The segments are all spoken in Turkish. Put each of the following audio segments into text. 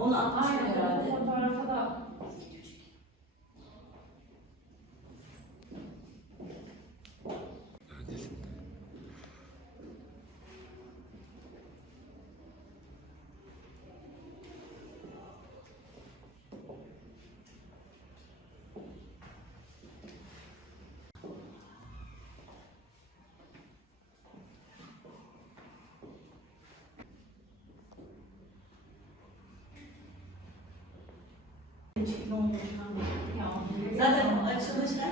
Onu Aynen herhalde. fotoğrafa da Zaten açılışlar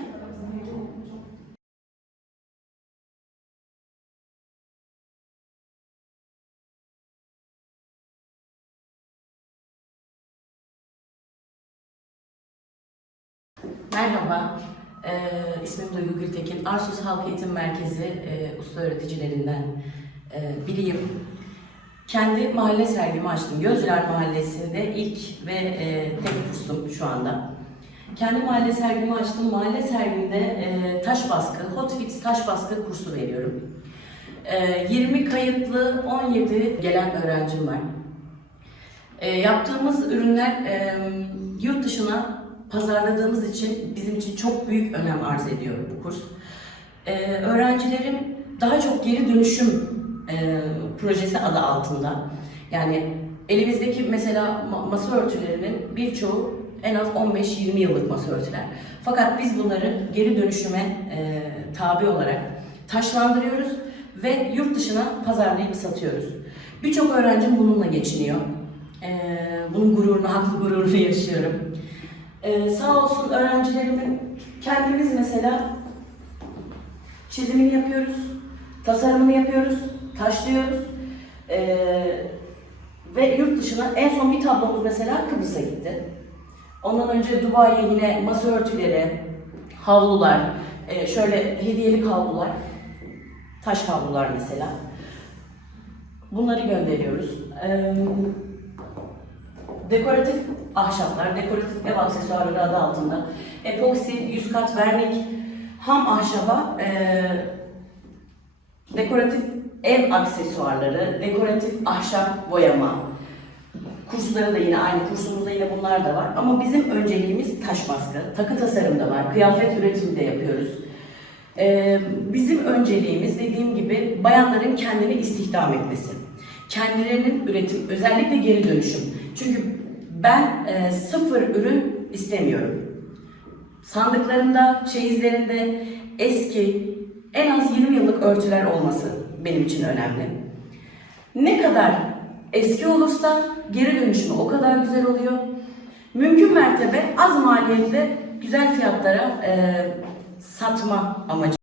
Merhaba, ee, ismim Duygu Gültekin. Arsus Halk Eğitim Merkezi e, usta öğreticilerinden e, biriyim. Kendi mahalle sergimi açtım. Gözcüler Mahallesi'nde ilk ve e, tek kursum şu anda. Kendi mahalle sergimi açtım. Mahalle sergimde e, taş baskı, hotfix taş baskı kursu veriyorum. E, 20 kayıtlı, 17 gelen öğrencim var. E, yaptığımız ürünler e, yurt dışına pazarladığımız için bizim için çok büyük önem arz ediyor bu kurs. E, öğrencilerim daha çok geri dönüşüm e, projesi adı altında. Yani elimizdeki mesela ma- masa örtülerinin birçoğu en az 15-20 yıllık masa örtüler. Fakat biz bunları geri dönüşüme e, tabi olarak taşlandırıyoruz ve yurt dışına pazarlayıp satıyoruz. Birçok öğrencim bununla geçiniyor. E, bunun gururunu, haklı gururunu yaşıyorum. E, sağ olsun öğrencilerimin kendimiz mesela çizimini yapıyoruz, tasarımını yapıyoruz, taşlıyoruz. Ee, ve yurt dışına en son bir tablomuz mesela Kıbrıs'a gitti. Ondan önce Dubai'ye yine masa örtüleri, havlular, e, şöyle hediyelik havlular, taş havlular mesela. Bunları gönderiyoruz. Ee, dekoratif ahşaplar, dekoratif ev aksesuarları adı altında. Epoksi, yüz kat vernik, ham ahşaba e, dekoratif ev aksesuarları, dekoratif ahşap boyama. Kursları da yine aynı kursumuzda yine bunlar da var. Ama bizim önceliğimiz taş baskı. Takı tasarım da var. Kıyafet üretimi de yapıyoruz. Ee, bizim önceliğimiz dediğim gibi bayanların kendini istihdam etmesi. Kendilerinin üretim, özellikle geri dönüşüm. Çünkü ben e, sıfır ürün istemiyorum. Sandıklarında, çeyizlerinde eski, en az 20 yıllık örtüler olması benim için önemli. Ne kadar eski olursa geri dönüşümü o kadar güzel oluyor. Mümkün mertebe az maliyette güzel fiyatlara e, satma amacı.